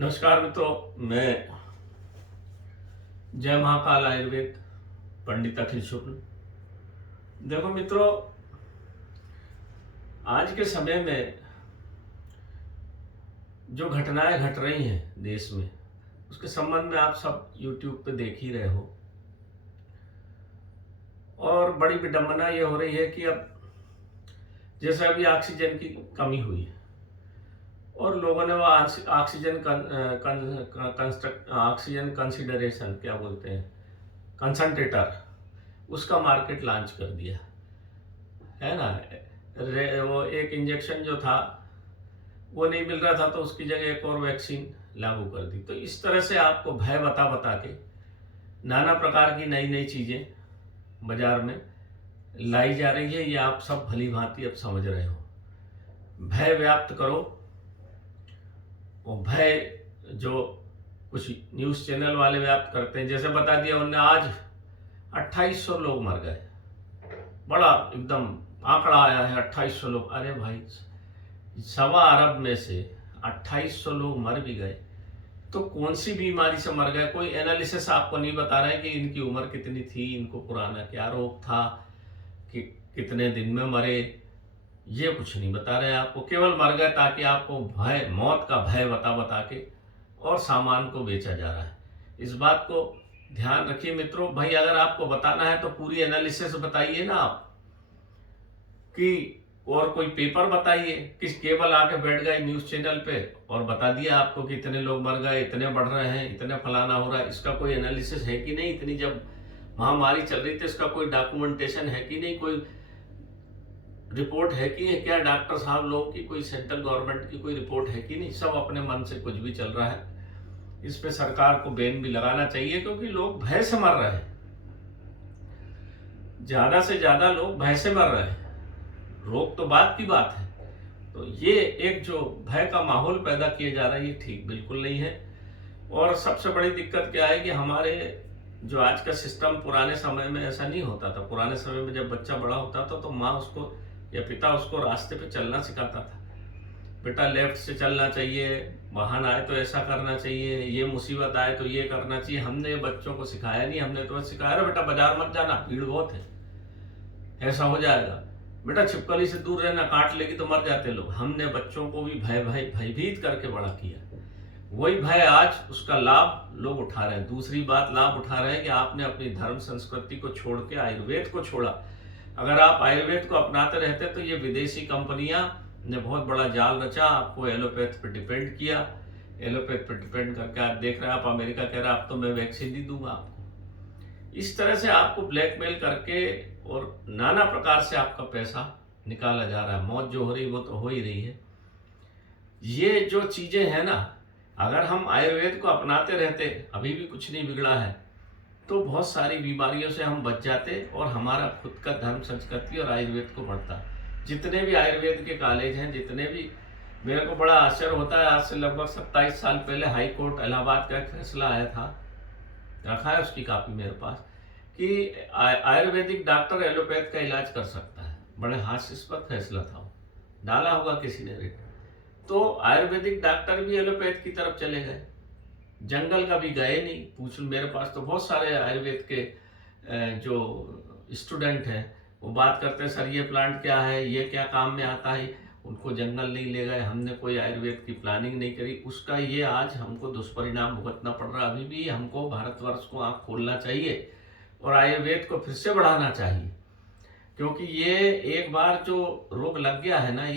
नमस्कार मित्रों, मैं जय महाकाल आयुर्वेद पंडित अखिल शुक्ल। देखो मित्रों, आज के समय में जो घटनाएं घट रही हैं देश में, उसके संबंध में आप सब YouTube पे देख ही रहे हो। और बड़ी विडंबना ये हो रही है कि अब जैसे अभी ऑक्सीजन की कमी हुई है और लोगों ने वो ऑक्सीजन कंसिडरेशन क्या बोलते हैं, कंसंट्रेटर, उसका मार्केट लॉन्च कर दिया है ना। वो एक इंजेक्शन जो था वो नहीं मिल रहा था तो उसकी जगह एक और वैक्सीन लागू कर दी। तो इस तरह से आपको भय बता बता के नाना प्रकार की नई नई चीज़ें बाजार में लाई जा रही है। ये आप सब भली भांति अब समझ रहे हो। भय व्याप्त करो। वो भय जो कुछ न्यूज़ चैनल वाले व्याप्त करते हैं, जैसे बता दिया उन्होंने आज 2800 लोग मर गए, बड़ा एकदम आंकड़ा आया है 2800 लोग। अरे भाई, 1.25 अरब में से 2800 लोग मर भी गए तो कौन सी बीमारी से मर गए? कोई एनालिसिस आपको नहीं बता रहे हैं कि इनकी उम्र कितनी थी, इनको पुराना क्या रोग था, कि कितने दिन में मरे, ये कुछ नहीं बता रहे हैं आपको। केवल मर गए ताकि आपको भय, मौत का भय बता बता के और सामान को बेचा जा रहा है। इस बात को ध्यान रखिए मित्रों। भाई अगर आपको बताना है तो पूरी एनालिसिस बताइए ना आप, कि और कोई पेपर बताइए। किस केवल आके बैठ गए न्यूज़ चैनल पे और बता दिया आपको कि इतने लोग मर गए, इतने बढ़ रहे हैं, इतने फलाना हो रहा है। इसका कोई एनालिसिस है कि नहीं? इतनी जब महामारी चल रही थी इसका कोई डॉक्यूमेंटेशन है कि नहीं? कोई रिपोर्ट है कि क्या डॉक्टर साहब लोग की, कोई सेंट्रल गवर्नमेंट की कोई रिपोर्ट है कि नहीं? सब अपने मन से कुछ भी चल रहा है। इस पे सरकार को बैन भी लगाना चाहिए, क्योंकि लोग भय से मर रहे हैं। ज्यादा से ज्यादा लोग भय से मर रहे हैं। रोग तो बात की बात है। तो ये एक जो भय का माहौल पैदा किया जा रहा है, ये ठीक बिल्कुल नहीं है। और सबसे बड़ी दिक्कत क्या है कि हमारे जो आज का सिस्टम, पुराने समय में ऐसा नहीं होता था। पुराने समय में जब बच्चा बड़ा होता था तो माँ उसको या पिता उसको रास्ते पे चलना सिखाता था। बेटा लेफ्ट से चलना चाहिए, वाहन आए तो ऐसा करना चाहिए, ये मुसीबत आए तो ये करना चाहिए। हमने बच्चों को सिखाया नहीं। हमने तो सिखाया, अरे बेटा बाजार मत जाना, भीड़ बहुत है, ऐसा हो जाएगा, बेटा छिपकली से दूर रहना, काट लेगी तो मर जाते लोग। हमने बच्चों को भी भयभीत करके बड़ा किया। वही भय आज उसका लाभ लोग उठा रहे हैं। दूसरी बात, लाभ उठा रहे हैं कि आपने अपनी धर्म संस्कृति को छोड़ के आयुर्वेद को छोड़ा। अगर आप आयुर्वेद को अपनाते रहते तो ये विदेशी कंपनियां ने बहुत बड़ा जाल रचा, आपको एलोपैथ पर डिपेंड किया। एलोपैथ पर डिपेंड करके आप देख रहे हैं, आप अमेरिका कह रहा है अब तो मैं वैक्सीन ही दूंगा आपको। इस तरह से आपको ब्लैकमेल करके और नाना प्रकार से आपका पैसा निकाला जा रहा है। मौत जो हो रही है वो तो हो ही रही है। ये जो चीजें हैं ना, अगर हम आयुर्वेद को अपनाते रहते, अभी भी कुछ नहीं बिगड़ा है, तो बहुत सारी बीमारियों से हम बच जाते और हमारा खुद का धर्म संस्कृति और आयुर्वेद को बढ़ता। जितने भी आयुर्वेद के कॉलेज हैं, जितने भी, मेरे को बड़ा आश्चर्य होता है, आज से लगभग 27 साल पहले हाई कोर्ट इलाहाबाद का एक फैसला आया था, रखा है उसकी कापी मेरे पास, कि आयुर्वेदिक डॉक्टर एलोपैथ का इलाज कर सकता है। बड़े हास्यास्पद फैसला था वो, डाला होगा किसी ने रेट। तो आयुर्वेदिक डॉक्टर भी एलोपैथ की तरफ चले गए, जंगल का भी गए नहीं। पूछ, मेरे पास तो बहुत सारे आयुर्वेद के जो स्टूडेंट हैं वो बात करते हैं, सर ये प्लांट क्या है, ये क्या काम में आता है। उनको जंगल नहीं ले गए, हमने कोई आयुर्वेद की प्लानिंग नहीं करी, उसका ये आज हमको दुष्परिणाम भुगतना पड़ रहा है। अभी भी हमको भारतवर्ष को आँख खोलना चाहिए और आयुर्वेद को फिर से बढ़ाना चाहिए, क्योंकि ये एक बार जो रोग लग गया है ना,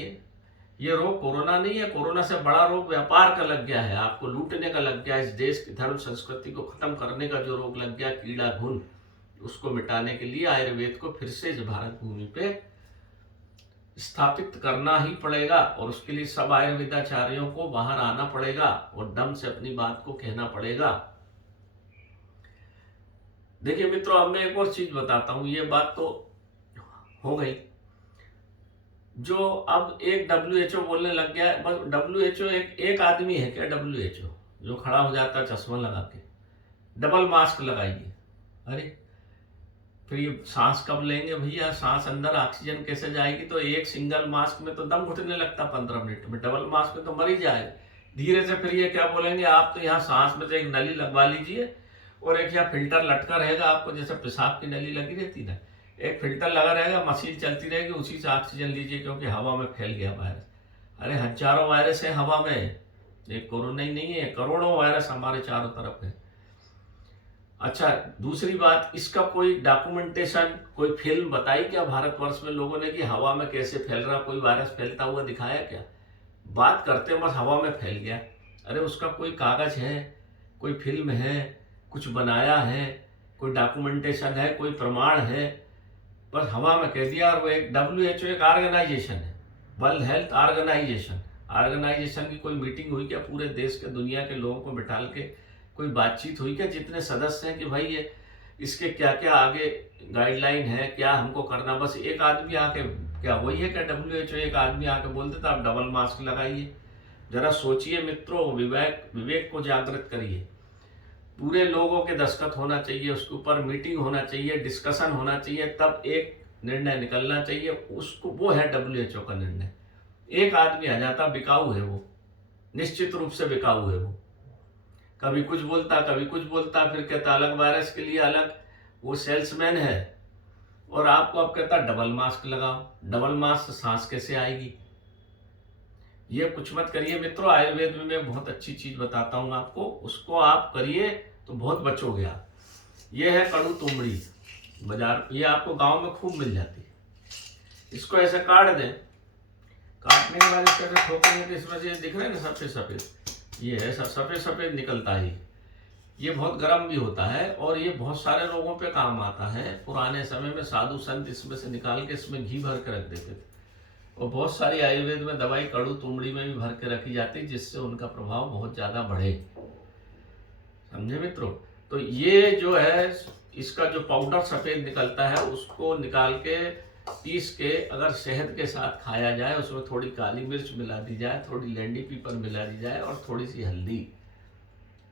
ये रोग कोरोना नहीं है। कोरोना से बड़ा रोग व्यापार का लग गया है, आपको लूटने का लग गया, इस देश की धर्म संस्कृति को खत्म करने का जो रोग लग गया, कीड़ा घुन, उसको मिटाने के लिए आयुर्वेद को फिर से इस भारत भूमि पे स्थापित करना ही पड़ेगा। और उसके लिए सब आयुर्वेदाचार्यों को बाहर आना पड़ेगा और दम से अपनी बात को कहना पड़ेगा। देखिए मित्रों, अब मैं एक और चीज बताता हूं। ये बात तो हो गई, जो अब एक WHO बोलने लग गया है। बस WHO एक आदमी है क्या? WHO जो खड़ा हो जाता है चश्मा लगा के, डबल मास्क लगाइए। अरे फिर ये सांस कब लेंगे भैया? सांस अंदर ऑक्सीजन कैसे जाएगी? तो एक सिंगल मास्क में तो दम घुटने लगता 15 मिनट में, डबल मास्क में तो मर ही जाए। धीरे से फिर ये क्या बोलेंगे, आप तो यहाँ सांस में से एक नली लगवा लीजिए और एक यहाँ फिल्टर लटका रहेगा आपको, जैसे पेशाब की नली लगी रहती ना, एक फिल्टर लगा रहेगा, मशीन चलती रहेगी, उसी से ऑक्सीजन लीजिए क्योंकि हवा में फैल गया वायरस। अरे हजारों वायरस है हवा में, एक कोरोना ही नहीं है, करोड़ों वायरस हमारे चारों तरफ है। अच्छा, दूसरी बात, इसका कोई डॉक्यूमेंटेशन, कोई फिल्म बताई क्या भारतवर्ष में लोगों ने कि हवा में कैसे फैल रहा, कोई वायरस फैलता हुआ दिखाया क्या? बात करते बस हवा में फैल गया। अरे उसका कोई कागज है, कोई फिल्म है, कुछ बनाया है, कोई डॉक्यूमेंटेशन है, कोई प्रमाण है? बस हवा में कह दिया। और वो एक WHO एक ऑर्गेनाइजेशन है, वर्ल्ड हेल्थ ऑर्गेनाइजेशन की कोई मीटिंग हुई क्या पूरे देश के दुनिया के लोगों को बिठा के, कोई बातचीत हुई क्या जितने सदस्य हैं कि भाई ये इसके क्या क्या आगे गाइडलाइन है, क्या हमको करना? बस एक आदमी आके, क्या वही है क्या WHO एक आदमी आके बोल देता आप डबल मास्क लगाइए? जरा सोचिए मित्रों, विवेक विवेक को जागृत करिए। पूरे लोगों के दस्तखत होना चाहिए, उसके ऊपर मीटिंग होना चाहिए, डिस्कशन होना चाहिए, तब एक निर्णय निकलना चाहिए। उसको वो है WHO का निर्णय। एक आदमी आ जाता, बिकाऊ है वो, निश्चित रूप से बिकाऊ है वो, कभी कुछ बोलता कभी कुछ बोलता, फिर कहता अलग वायरस के लिए अलग, वो सेल्समैन है। और आपको अब कहता डबल मास्क लगाओ, डबल मास्क से सांस कैसे आएगी? ये कुछ मत करिए मित्रों। आयुर्वेद में मैं बहुत अच्छी चीज बताता हूँ आपको, उसको आप करिए तो बहुत बचोगे आप। ये है कड़ू तुमड़ी, बाजार, ये आपको गांव में खूब मिल जाती है। इसको ऐसे काट दें, काटने के बाद इसको ऐसे ठोकेंगे तो इसमें से दिख रहे हैं ना सफेद सफेद, ये है सब सफेद सफेद निकलता है। ये बहुत गर्म भी होता है और ये बहुत सारे लोगों पे काम आता है। पुराने समय में साधु संत इसमें से निकाल के इसमें घी भर के रख देते थे, और बहुत सारी आयुर्वेद में दवाई कड़ू तुमड़ी में भी भर के रखी जाती है, जिससे उनका प्रभाव बहुत ज़्यादा बढ़े। समझे मित्रों? तो ये जो है, इसका जो पाउडर सफ़ेद निकलता है उसको निकाल के पीस के अगर शहद के साथ खाया जाए, उसमें थोड़ी काली मिर्च मिला दी जाए, थोड़ी लेंडी पीपर मिला दी जाए और थोड़ी सी हल्दी,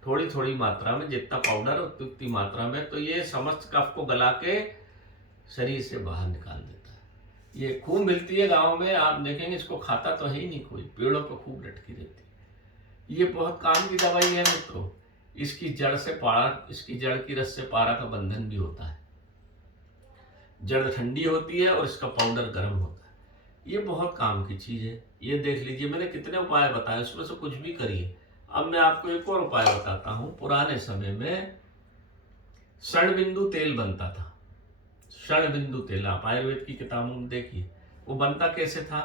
थोड़ी थोड़ी मात्रा में, जितना पाउडर उतनी मात्रा में, तो ये समस्त कफ को गला के शरीर से बाहर निकाल देता है। ये खूब मिलती है गांव में, आप देखेंगे इसको खाता तो है ही नहीं कोई, पेड़ों पर खूब लटकी रहती है। ये बहुत काम की दवाई है मित्रों। इसकी जड़ से पारा, इसकी जड़ की रस से पारा का बंधन भी होता है। जड़ ठंडी होती है और इसका पाउडर गर्म होता है। ये बहुत काम की चीज है। ये देख लीजिए, मैंने कितने उपाय बताए, उसमें से कुछ भी करिए। अब मैं आपको एक और उपाय बताता हूं। पुराने समय में षणबिंदु तेल बनता था। षणबिंदु तेल आप आयुर्वेद की किताबों में देखिए, वो बनता कैसे था।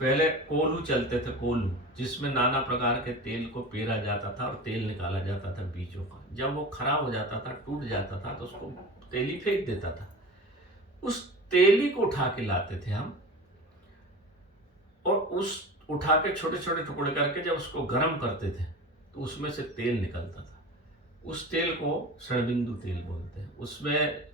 पहले कोल्हू चलते थे, कोल्हू, जिसमें नाना प्रकार के तेल को पेरा जाता था और तेल निकाला जाता था बीजों का। जब वो खराब हो जाता था, टूट जाता था, तो उसको तेली फेंक देता था। उस तेली को उठा के लाते थे हम, और उस उठा के छोटे छोटे टुकड़े करके जब उसको गर्म करते थे तो उसमें से तेल निकलता था। उस तेल को षणबिंदु तेल बोलते हैं। उसमें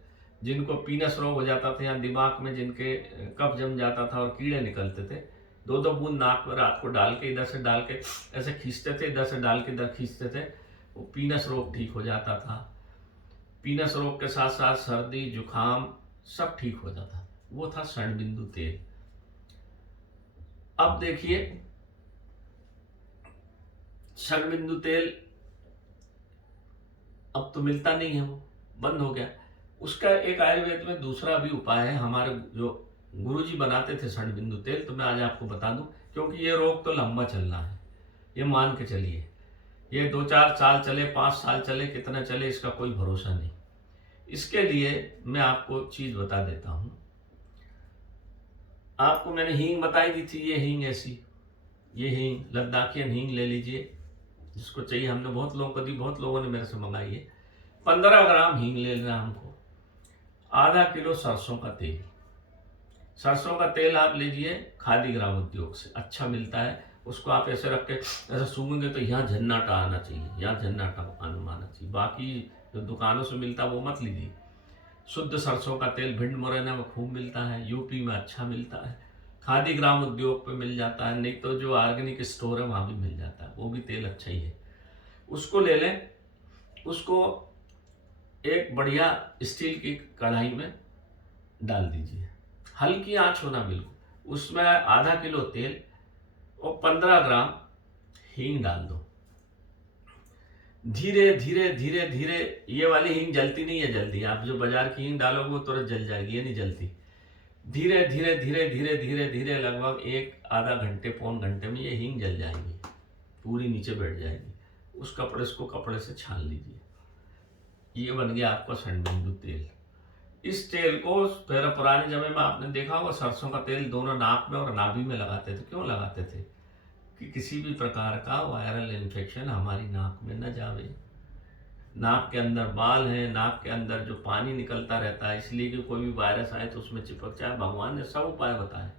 जिनको पीनस रोग हो जाता था या दिमाग में जिनके कफ जम जाता था और कीड़े निकलते थे, 2-2 बूंद नाक में रात को डाल के, इधर से डाल के ऐसे खींचते थे, इधर से डाल के इधर खींचते थे, वो पीनस रोग ठीक हो जाता था। पीनस रोग के साथ साथ सर्दी जुकाम सब ठीक हो जाता। वो था षणबिंदु तेल। अब देखिए, षणबिंदु तेल अब तो मिलता नहीं है, वो बंद हो गया। उसका एक आयुर्वेद में दूसरा भी उपाय है। हमारे जो गुरुजी बनाते थे षणबिंदु तेल, तो मैं आज आपको बता दूं, क्योंकि ये रोग तो लंबा चलना है, ये मान के चलिए। ये 2-4 साल चले, 5 साल चले, कितना चले इसका कोई भरोसा नहीं। इसके लिए मैं आपको चीज बता देता हूं। आपको मैंने हींग बताई दी थी, ये हींग ऐसी, ये हींग लद्दाखियन हींग ले लीजिए, जिसको चाहिए। हमने बहुत लोगों को दी, बहुत लोगों ने मेरे से मंगाई है। 15 ग्राम हींग ले लेना हमको। आधा किलो सरसों का तेल, सरसों का तेल आप लीजिए खादी ग्राम उद्योग से, अच्छा मिलता है। उसको आप ऐसे रख के ऐसे सूंघेंगे तो यहाँ झन्नाटा आना चाहिए, यहाँ झन्नाटा आना चाहिए। बाकी जो दुकानों से मिलता है वो मत लीजिए। शुद्ध सरसों का तेल भिंड मुरैना में खूब मिलता है, यूपी में अच्छा मिलता है, खादी ग्राम उद्योग पे मिल जाता है, नहीं तो जो ऑर्गेनिक स्टोर है वहाँ भी मिल जाता है, वो भी तेल अच्छा ही है। उसको ले लें, उसको एक बढ़िया स्टील की कढ़ाई में डाल दीजिए, हल्की आंच होना बिल्कुल। उसमें आधा किलो तेल और 15 ग्राम हींग डाल दो। धीरे धीरे धीरे धीरे, ये वाली हींग जलती नहीं है जल्दी, आप जो बाजार की हींग डालोगे वो तुरंत जल जाएगी, ये नहीं जलती। धीरे धीरे धीरे धीरे धीरे धीरे लगभग 1-आधा घंटे पौन घंटे में ये हींग जल जाएगी, पूरी नीचे बैठ जाएगी। इसको कपड़े से छान लीजिए। ये बन गया आपका षंडबिंदु तेल। इस तेल को फिर पुराने समय में आपने देखा होगा, सरसों का तेल दोनों नाक में और नाभि में लगाते थे। क्यों लगाते थे? कि किसी भी प्रकार का वायरल इन्फेक्शन हमारी नाक में न जावे। नाक के अंदर बाल है, नाक के अंदर जो पानी निकलता रहता है, इसलिए कि कोई भी वायरस आए तो उसमें चिपक जाए। भगवान ने सब उपाय बताए।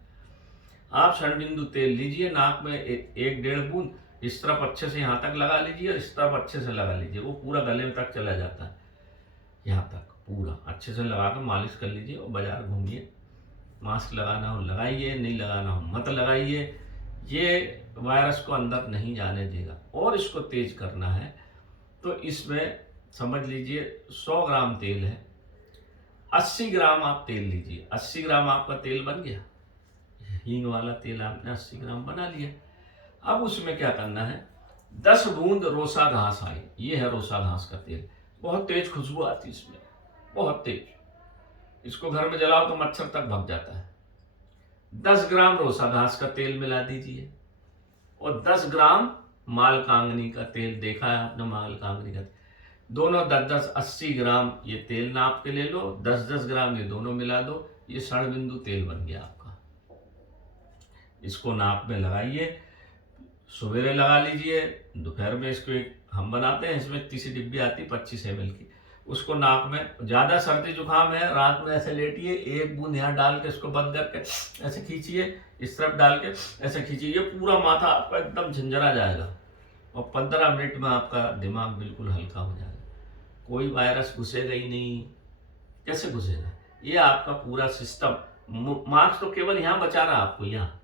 आप षंडबिंदु तेल लीजिए, नाक में 1-1.5 बूंद इस तरफ अच्छे से यहाँ तक लगा लीजिए और इस तरफ अच्छे से लगा लीजिए। वो पूरा गले में तक चला जाता है, यहाँ तक पूरा अच्छे से लगा कर मालिश कर लीजिए और बाजार घूमिए। मास्क लगाना हो लगाइए, नहीं लगाना हो मत लगाइए। ये वायरस को अंदर नहीं जाने देगा। और इसको तेज करना है तो इसमें समझ लीजिए 100 ग्राम तेल है, 80 ग्राम आप तेल लीजिए। 80 ग्राम आपका तेल बन गया, हींग वाला तेल आपने 80 ग्राम बना लिया। अब उसमें क्या करना है, 10 बूंद रोसा घास आई। ये है रोसा घास का तेल, बहुत तेज खुशबू आती है इसमें, बहुत तेज। इसको घर में जलाओ तो मच्छर तक भग जाता है। 10 ग्राम रोसा घास का तेल मिला दीजिए और 10 ग्राम मालकांगनी का तेल। देखा है आपने मालकांगनी का तेल? दोनों 10-10, 80 ग्राम ये तेल नाप के ले लो, 10-10 ग्राम ये दोनों मिला दो। ये षंडबिंदु तेल बन गया आपका। इसको नाप में लगाइए, सवेरे लगा लीजिए, दोपहर में इसको हम बनाते हैं, इसमें तीसरी डिब्बी आती 25 ml की, उसको नाक में। ज़्यादा सर्दी जुकाम है, रात में ऐसे लेटिए, 1 बूंद यहाँ डाल के इसको बंद करके ऐसे खींचिए, इस तरफ डाल के ऐसे खींचिए। ये पूरा माथा आपका एकदम झंझरा जाएगा और 15 मिनट में आपका दिमाग बिल्कुल हल्का हो जाएगा। कोई वायरस घुसेगा ही नहीं। कैसे घुसेगा? ये आपका पूरा सिस्टम, मास्क तो केवल यहाँ बचा रहा आपको, यहाँ,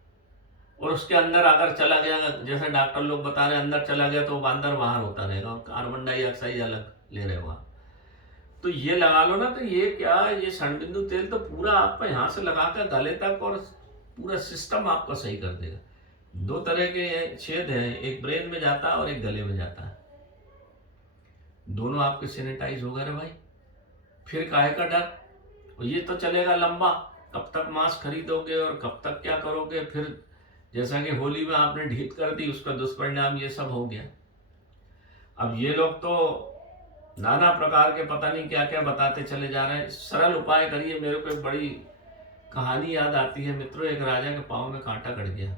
और उसके अंदर अगर चला गया, जैसे डॉक्टर लोग बता रहे हैं, अंदर चला गया तो अंदर बाहर होता रहेगा और कार्बन डाइऑक्साइड अलग ले रहे हो आप। तो ये लगा लो ना, तो ये क्या, ये षंडबिंदु तेल तो पूरा आपका यहाँ से लगा कर गले तक और पूरा सिस्टम आपका सही कर देगा। 2 तरह के छेद हैं, एक ब्रेन में जाता है और एक गले में जाता है। दोनों आपके सैनिटाइज हो गए रे भाई, फिर काहे का डर? और ये तो चलेगा लंबा, कब तक मास्क खरीदोगे और कब तक क्या करोगे? फिर जैसा कि होली में आपने ढीठ कर दी, उसका दुष्परिणाम ये सब हो गया। अब ये लोग तो नाना प्रकार के पता नहीं क्या क्या बताते चले जा रहे हैं। सरल उपाय करिए। मेरे को एक बड़ी कहानी याद आती है मित्रों। एक राजा के पाँव में कांटा गड़ गया।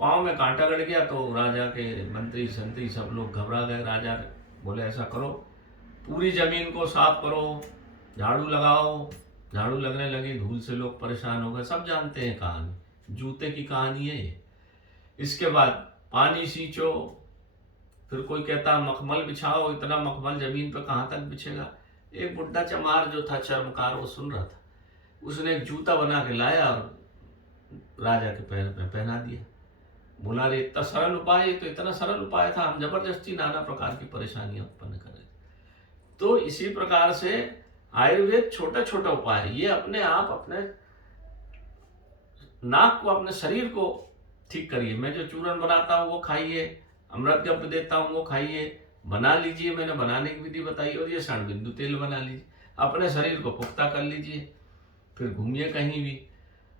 पाँव में कांटा गड़ गया तो राजा के मंत्री संतरी सब लोग घबरा गए। राजा बोले ऐसा करो, पूरी जमीन को साफ करो, झाड़ू लगाओ। झाड़ू लगने लगी, धूल से लोग परेशान हो गए। सब जानते हैं कहानी, जूते की कहानी है ये। इसके बाद पानी सींचो, फिर कोई कहता मखमल बिछाओ। इतना मखमल जमीन पर कहाँ तक बिछेगा? एक बुढ़ा चमार जो था, चर्मकार, वो सुन रहा था। उसने एक जूता बना के लाया और राजा के पैर में पहना दिया। बोला रे इतना सरल उपाय, तो इतना सरल उपाय था, हम जबरदस्ती नाना प्रकार की परेशानियां उत्पन्न कर रहे थे। तो इसी प्रकार से आयुर्वेद छोटा छोटा उपाय, ये अपने आप अपने नाक को, अपने शरीर को ठीक करिए। मैं जो चूर्ण बनाता हूँ वो खाइए, अमृत गप देता हूँ वो खाइए, बना लीजिए, मैंने बनाने की विधि बताई। और ये षंडबिंदु तेल बना लीजिए, अपने शरीर को पुख्ता कर लीजिए, फिर घूमिए कहीं भी।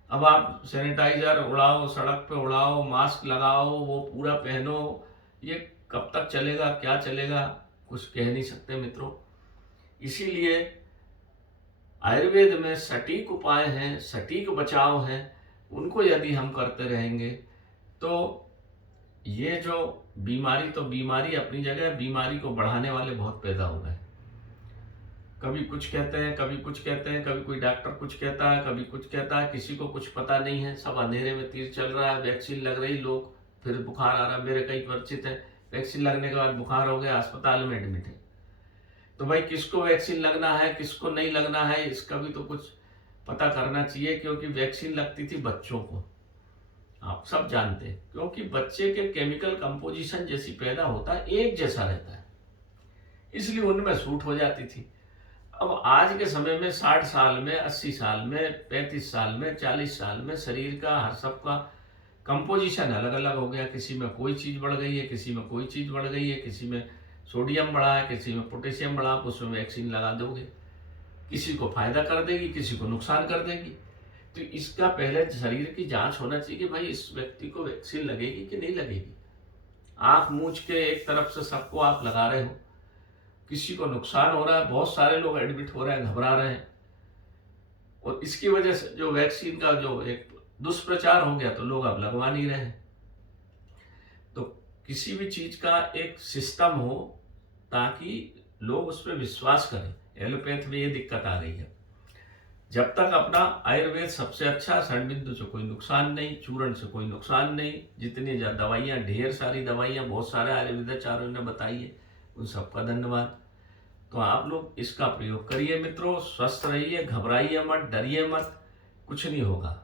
अब आप सैनिटाइजर उड़ाओ, सड़क पे उड़ाओ, मास्क लगाओ, वो पूरा पहनो, ये कब तक चलेगा, क्या चलेगा, कुछ कह नहीं सकते मित्रों। इसीलिए आयुर्वेद में सटीक उपाय हैं, सटीक बचाव हैं, उनको यदि हम करते रहेंगे तो ये जो बीमारी, तो बीमारी अपनी जगह, बीमारी को बढ़ाने वाले बहुत पैदा हो गए। कभी कुछ कहते हैं, कभी कुछ कहते हैं, कभी कोई डॉक्टर कुछ कहता है, कभी कुछ कहता है, किसी को कुछ पता नहीं है। सब अंधेरे में तीर चल रहा है। वैक्सीन लग रही, लोग फिर बुखार आ रहा। मेरे कई परिचित है, वैक्सीन लगने के बाद बुखार हो गया, अस्पताल में एडमिट है। तो भाई किसको वैक्सीन लगना है, किसको नहीं लगना है, इसका भी तो कुछ पता करना चाहिए। क्योंकि वैक्सीन लगती थी बच्चों को, आप सब जानते हैं, क्योंकि बच्चे के केमिकल कंपोजिशन जैसी पैदा होता है, एक जैसा रहता है, इसलिए उनमें सूट हो जाती थी। अब आज के समय में 60 साल में, 80 साल में, 35 साल में, 40 साल में शरीर का हर सबका कंपोजिशन अलग अलग हो गया, किसी में कोई चीज़ बढ़ गई है, किसी में कोई चीज़ बढ़ गई है, किसी में सोडियम बढ़ा है, किसी में पोटेशियम बढ़ा, आप उसमें वैक्सीन लगा दोगे, किसी को फायदा कर देगी, किसी को नुकसान कर देगी। तो इसका पहले शरीर की जांच होना चाहिए कि भाई इस व्यक्ति को वैक्सीन लगेगी कि नहीं लगेगी। आंख मूंछ के एक तरफ से सबको आप लगा रहे हो, किसी को नुकसान हो रहा है, बहुत सारे लोग एडमिट हो रहे हैं, घबरा रहे हैं, और इसकी वजह से जो वैक्सीन का जो एक दुष्प्रचार हो गया तो लोग अब लगवा नहीं रहे हैं। तो किसी भी चीज का एक सिस्टम हो ताकि लोग उस पर विश्वास करें। एलोपैथ में ये दिक्कत आ गई है। जब तक अपना आयुर्वेद सबसे अच्छा, षडबिंदु से कोई नुकसान नहीं, चूर्ण से कोई नुकसान नहीं, जितनी दवाइयाँ, ढेर सारी दवाइयाँ बहुत सारे आयुर्वेदाचार्यों ने बताई है, उन सबका धन्यवाद। तो आप लोग इसका प्रयोग करिए मित्रों, स्वस्थ रहिए, घबराइए मत, डरिए मत, कुछ नहीं होगा।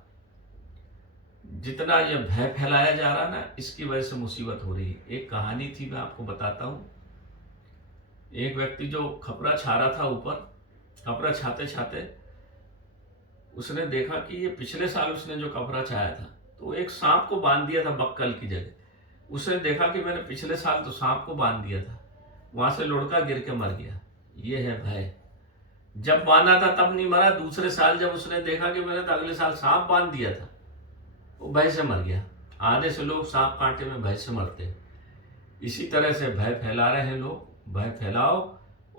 जितना ये भय फैलाया जा रहा ना, इसकी वजह से मुसीबत हो रही है। एक कहानी थी, मैं आपको बताता हूँ। एक व्यक्ति जो खपरा छा रहा था ऊपर, खपरा छाते छाते उसने देखा कि ये पिछले साल उसने जो कपड़ा छाया था तो एक सांप को बांध दिया था बक्कल की जगह। उसने देखा कि मैंने पिछले साल तो सांप को बांध दिया था, वहां से लुढ़का गिर के मर गया। ये है भय। जब बांधा था तब नहीं मरा, दूसरे साल जब उसने देखा कि मैंने तो अगले साल सांप बांध दिया था, वो भय से मर गया। आधे से लोग सांप कांटे में भय से मरते हैं। इसी तरह से भय फैला रहे हैं लोग। भय फैलाओ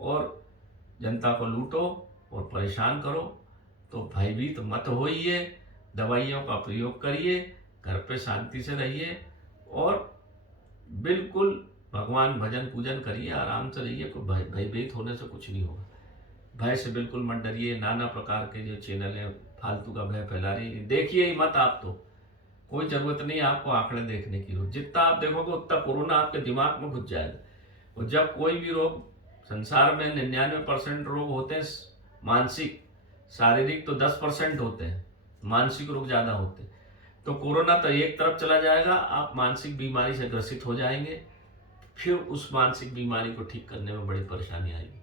और जनता को लूटो और परेशान करो, तो भयभीत मत होइए, दवाइयों का प्रयोग करिए, घर पे शांति से रहिए और बिल्कुल भगवान भजन पूजन करिए, आराम से रहिए। कोई भयभीत होने से कुछ नहीं होगा। भय से बिल्कुल मत डरिए। नाना प्रकार के जो चैनल हैं फालतू का भय फैला रही है, देखिए ही मत। आप तो कोई जरूरत नहीं है आपको आंकड़े देखने की। जितना आप देखोगे उतना कोरोना आपके दिमाग में घुस जाएगा। और जब कोई भी रोग, संसार में 99% रोग होते हैं मानसिक, शारीरिक तो 10% होते हैं, मानसिक रोग ज्यादा होते हैं। तो कोरोना तो एक तरफ चला जाएगा, आप मानसिक बीमारी से ग्रसित हो जाएंगे, फिर उस मानसिक बीमारी को ठीक करने में बड़ी परेशानी आएगी।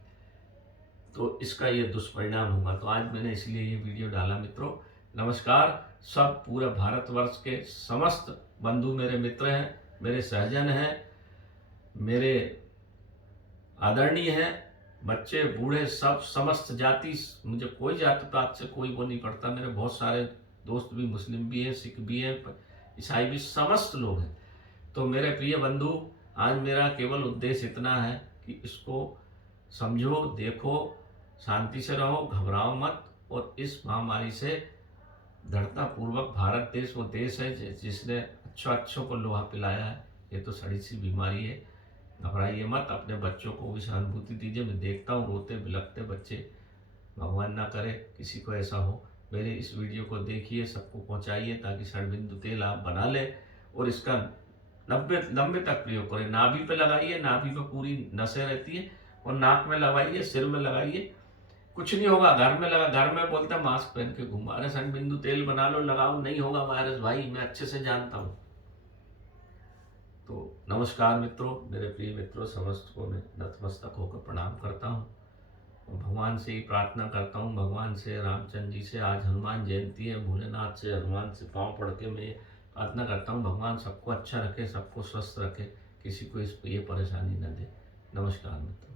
तो इसका ये दुष्परिणाम होगा। तो आज मैंने इसलिए ये वीडियो डाला मित्रों। नमस्कार। सब पूरे भारतवर्ष के समस्त बंधु मेरे मित्र हैं, मेरे सहजन हैं, मेरे आदरणीय हैं, बच्चे बूढ़े सब, समस्त जाति, मुझे कोई जाति पात से कोई वो नहीं पड़ता। मेरे बहुत सारे दोस्त भी मुस्लिम भी हैं, सिख भी हैं, ईसाई भी, समस्त लोग हैं। तो मेरे प्रिय बंधु, आज मेरा केवल उद्देश्य इतना है कि इसको समझो, देखो, शांति से रहो, घबराओ मत। और इस महामारी से दृढ़ता पूर्वक, भारत देश वो देश है जिसने अच्छों को लोहा पिलाया है। ये तो सड़ी सी बीमारी है, घबराइए मत। अपने बच्चों को भी सहानुभूति दीजिए। मैं देखता हूँ रोते बिलखते बच्चे, भगवान ना करे किसी को ऐसा हो। मेरे इस वीडियो को देखिए, सबको पहुँचाइए ताकि षडबिंदु तेल आप बना लें और इसका लंबे तक प्रयोग करें। नाभि पे लगाइए, नाभि पे पूरी नसें रहती है, और नाक में लगाइए, सिर में लगाइए, कुछ नहीं होगा। घर में लगा, घर में बोलते हैं मास्क पहन के घूमा, अरे षडबिंदु तेल बना लो, लगाओ, नहीं होगा वायरस भाई, मैं अच्छे से जानता हूँ। तो नमस्कार मित्रों, मेरे प्रिय मित्रों, समस्त को मैं नतमस्तक होकर प्रणाम करता हूँ और भगवान से ही प्रार्थना करता हूँ, भगवान से, रामचंद्र जी से। आज हनुमान जयंती है, भोलेनाथ से, हनुमान से पाँव पड़ के मैं प्रार्थना करता हूँ, भगवान सबको अच्छा रखे, सबको स्वस्थ रखे, किसी को इस ये परेशानी न दे। नमस्कार मित्रों।